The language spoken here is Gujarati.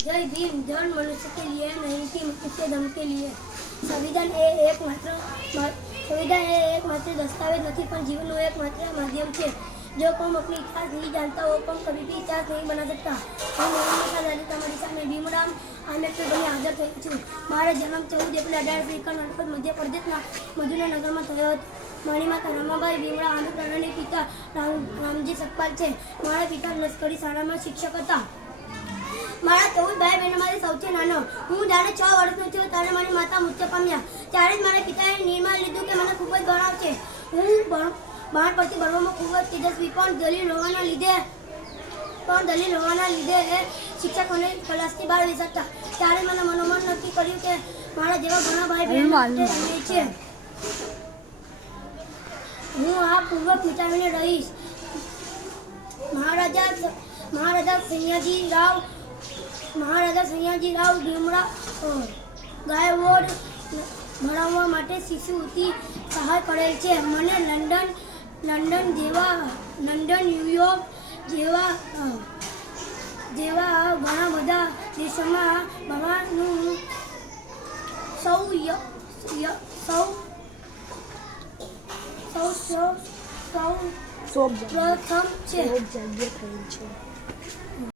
जय भीम जन मनुष्य के लिए नहीं कि किसी दम के लिए संविधान એ एकमात्र दस्तावेज नहीं पर जीवन एकमात्र माध्यम है जो कौम अपनी इतिहास नहीं जानता वो कौम कभी भी इतिहास नहीं बना सकता હું મોહમ્મદ અલી તમારી સામે ભીમરાવ આંબેડકર બની હાજર થઈ છું. મારો જન્મ 14 એપ્રિલ 1851 મધ્યપ્રદેશના મધુરાનગરમાં થયો હતો. મારી માતા રમાબાઈ ભીમરાવ આંબેડકર અને પિતા રામજી સતપાલ છે. મારા પિતા લશ્કરી શાળામાં શિક્ષક હતા. મારા 14 ભાઈ બહેનોમાંથી સૌથી નાનો. હું જ્યારે 6 વર્ષનો થયો ત્યારે મારી માતા મૃત્યુ પામ્યા. ત્યારે જ મારા પિતાએ નિર્ણય લીધો કે મને ખૂબ જ ભણાવશે. હું બહાર પડતી ભણવામાં ખૂબ જ તેજસ્વી પણ દલીલ હોવાના લીધે એ શિક્ષકોને ક્લાસથી બહાર બેસાડતા. ત્યારે મને મનોમન નક્કી કર્યું કે મારા જેવા ઘણા ભાઈ બહેનો છે. હું આ પૂર્વક વિચારીને રહીશ. મહારાજા સયાજી રાવ ભીમરાવ ગાયકવાડ ભણાવવા માટે શિષ્યવૃત્તિ સહાય કરેલ છે. મને લંડન ન્યુયોર્ક જેવા ઘણા બધા દેશોમાં ભણવાનું સૌ પ્રથમ છે.